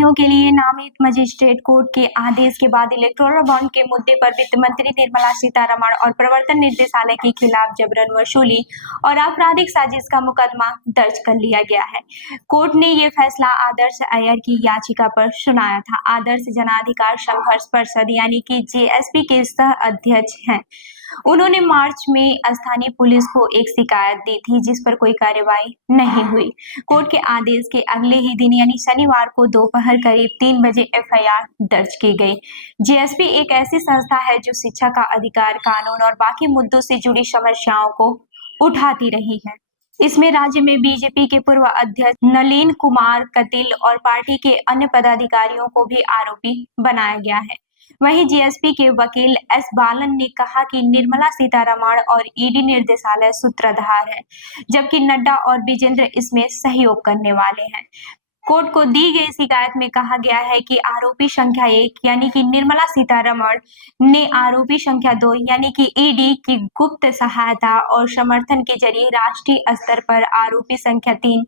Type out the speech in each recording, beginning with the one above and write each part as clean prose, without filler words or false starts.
आरोपियों के लिए नामित मजिस्ट्रेट कोर्ट के आदेश के बाद इलेक्टोरल बॉन्ड के मुद्दे पर वित्त मंत्री निर्मला सीतारमण और प्रवर्तन निदेशालय के खिलाफ जबरन वसूली और आपराधिक साजिश का मुकदमा दर्ज कर लिया गया है। कोर्ट ने ये फैसला आदर्श अय्यर की याचिका पर सुनाया था। आदर्श जनाधिकार संघर्ष परिषद यानी कि जेएसपी के सह अध्यक्ष हैं। उन्होंने मार्च में स्थानीय पुलिस को एक शिकायत दी थी जिस पर कोई कार्रवाई नहीं हुई। कोर्ट के आदेश के अगले ही दिन यानी शनिवार को दोपहर करीब 3 बजे एफआईआर दर्ज की गई। जेएसपी एक ऐसी संस्था है जो शिक्षा का अधिकार, कानून और बाकी मुद्दों से जुड़ी समस्याओं को उठाती रही है। इसमें राज्य में बीजेपी के पूर्व अध्यक्ष नलिन कुमार कतील और पार्टी के अन्य पदाधिकारियों को भी आरोपी बनाया गया है। वहीं जीएसपी के वकील एस बालन ने कहा कि निर्मला सीतारमण और ईडी निर्देशालय सूत्रधार है, जबकि नड्डा और विजेंद्र इसमें सहयोग करने वाले हैं। कोर्ट को दी गई शिकायत में कहा गया है कि आरोपी संख्या 1 यानी कि निर्मला सीतारमण ने आरोपी संख्या 2 यानी कि ईडी की गुप्त सहायता और समर्थन के जरिए राष्ट्रीय स्तर पर आरोपी संख्या 3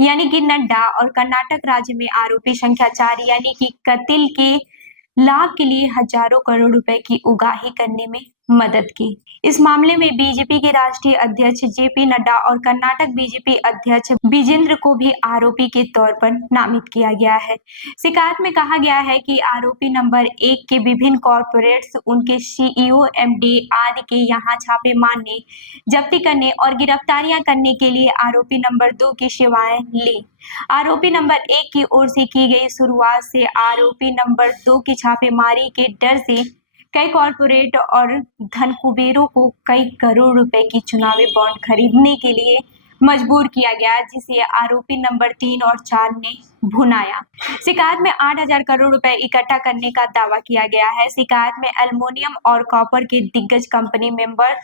यानी कि नड्डा और कर्नाटक राज्य में आरोपी संख्या 4 यानी कि कतील के लाभ के लिए हजारों करोड़ रुपए की उगाही करने में मदद की। इस मामले में बीजेपी के राष्ट्रीय अध्यक्ष जेपी नड्डा और कर्नाटक बीजेपी अध्यक्ष विजेंद्र को भी आरोपी के तौर पर नामित किया गया है। शिकायत में कहा गया है कि आरोपी नंबर 1 के विभिन्न कॉर्पोरेट्स, उनके सीईओ, एमडी आदि के यहाँ छापे मारने, जब्ती करने और गिरफ्तारियां करने के लिए आरोपी नंबर 2 की सेवाएं ली। आरोपी नंबर 1 की ओर से की गई शुरुआत से आरोपी नंबर 2 की छापेमारी के डर से कई कॉर्पोरेट और धनकुबेरों को कई करोड़ रुपए की चुनावी बॉन्ड खरीदने के लिए मजबूर किया गया, जिसे आरोपी नंबर 3 और 4 ने भुनाया। शिकायत में 8,000 करोड़ रुपए इकट्ठा करने का दावा किया गया है। शिकायत में एल्युमिनियम और कॉपर की दिग्गज company member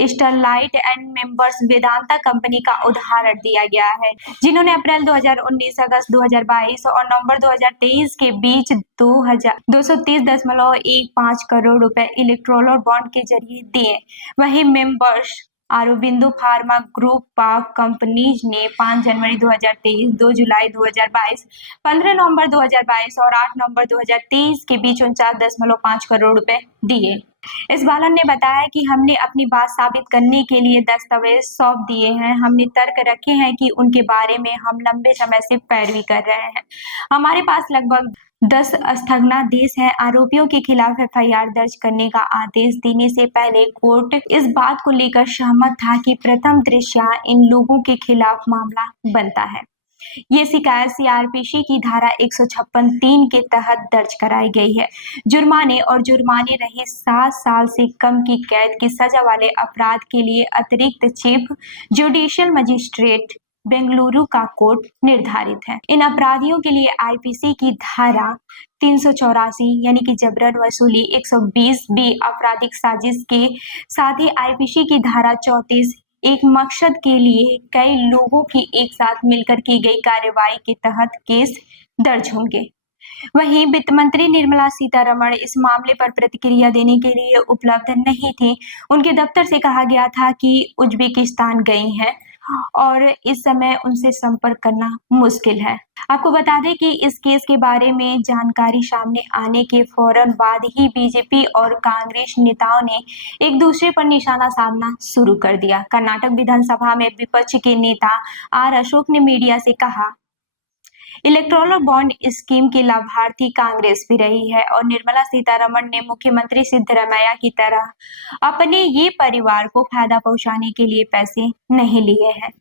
Sterlite and members Vedanta company का उदाहरण दिया गया है, जिन्होंने अप्रैल 2019, अगस्त 2022 और नवंबर 2023 के बीच 230.15 करोड़ रुपए इलेक्टोरल बॉन्ड के जरिए दिए। वहीं members Aurobindo pharma group of companies ने 5 जनवरी 2023, 2 जुलाई 2022, 15 नवंबर 2022 और 8 नवंबर 2023 के बीच 49.5 करोड़ रुपए दिए। इस बालन ने बताया कि हमने अपनी बात साबित करने के लिए दस्तावेज सौंप दिए हैं। हमने तर्क रखे हैं कि उनके बारे में हम लंबे समय से पैरवी कर रहे हैं। हमारे पास लगभग 10 स्थगनादेश हैं। आरोपियों के खिलाफ एफआईआर दर्ज करने का आदेश देने से पहले कोर्ट इस बात को लेकर सहमत था कि प्रथम दृष्टया इन लोगों के खिलाफ मामला बनता है। ये शिकायत सीआरपीसी की धारा 156(3) के तहत दर्ज कराई गई है। जुर्माने और जुर्माने रहित 7 साल से कम की कैद की सजा वाले अपराध के लिए अतिरिक्त चीफ जुडिशियल मजिस्ट्रेट बेंगलुरु का कोर्ट निर्धारित है। इन अपराधियों के लिए आईपीसी की धारा 384 यानी कि जबरन वसूली, 120 बी आपराधिक साजिश के साथ ही आईपीसी की धारा 34 एक मकसद के लिए कई लोगों की एक साथ मिलकर की गई कार्रवाई के तहत केस दर्ज होंगे। वहीं वित्त मंत्री निर्मला सीतारमण इस मामले पर प्रतिक्रिया देने के लिए उपलब्ध नहीं थी। उनके दफ्तर से कहा गया था कि उज्बेकिस्तान गई हैं और इस समय उनसे संपर्क करना मुश्किल है। आपको बता दें कि इस केस के बारे में जानकारी सामने आने के फौरन बाद ही बीजेपी और कांग्रेस नेताओं ने एक दूसरे पर निशाना साधना शुरू कर दिया। कर्नाटक विधानसभा में विपक्ष के नेता आर अशोक ने मीडिया से कहा, इलेक्टोरल बॉन्ड स्कीम की लाभार्थी कांग्रेस भी रही है और निर्मला सीतारमण ने मुख्यमंत्री सिद्धरामैया की तरह अपने ये परिवार को फायदा पहुंचाने के लिए पैसे नहीं लिए हैं।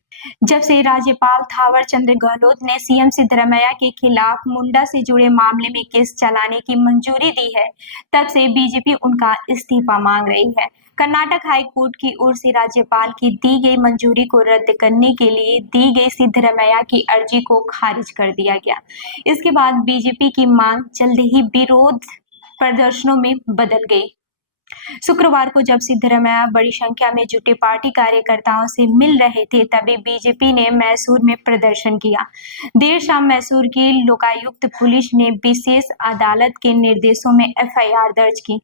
जब से राज्यपाल थावर चंद गहलोत ने सीएम सिद्धरामैया के खिलाफ मुंडा से जुड़े मामले में केस चलाने की मंजूरी दी है, तब से बीजेपी उनका इस्तीफा मांग रही है। कर्नाटक हाई कोर्ट की ओर से राज्यपाल की दी गई मंजूरी को रद्द करने के लिए दी गई सिद्धरामैया की अर्जी को खारिज कर दिया गया। इसके बाद बीजेपी की मांग जल्द ही विरोध प्रदर्शनों में बदल गई। शुक्रवार को जब सिद्धरामैया बड़ी संख्या में जुटे पार्टी कार्यकर्ताओं से मिल रहे थे, तभी बीजेपी ने मैसूर में प्रदर्शन किया। देर शाम मैसूर की लोकायुक्त पुलिस ने विशेष अदालत के निर्देशों में एफआईआर दर्ज की।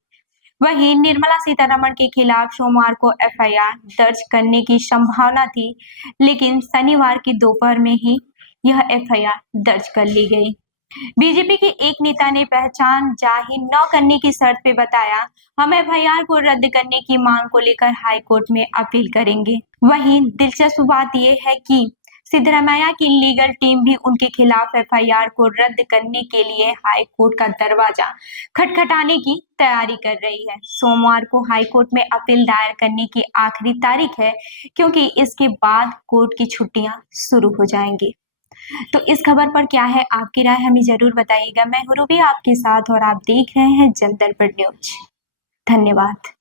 वहीं निर्मला सीतारमण के खिलाफ सोमवार को एफआईआर दर्ज करने की संभावना थी, लेकिन शनिवार की दोपहर में ही यह एफआईआर दर्ज कर ली गई। बीजेपी के एक नेता ने पहचान जाहिर न करने की शर्त पे बताया, हम एफआईआर को रद्द करने की मांग को लेकर हाई कोर्ट में अपील करेंगे। वहीं दिलचस्प बात यह है कि सिद्धरामैया की लीगल टीम भी उनके खिलाफ एफआईआर को रद्द करने के लिए हाई कोर्ट का दरवाजा खटखटाने की तैयारी कर रही है। सोमवार को हाई कोर्ट में अपील दायर करने की आखिरी तारीख है, क्योंकि इसके बाद कोर्ट की छुट्टियां शुरू हो जाएंगी। तो इस खबर पर क्या है आपकी राय, हमें जरूर बताइएगा। मैं हूँ रूबी आपके साथ और आप देख रहे हैं जनतन पर न्यूज। धन्यवाद।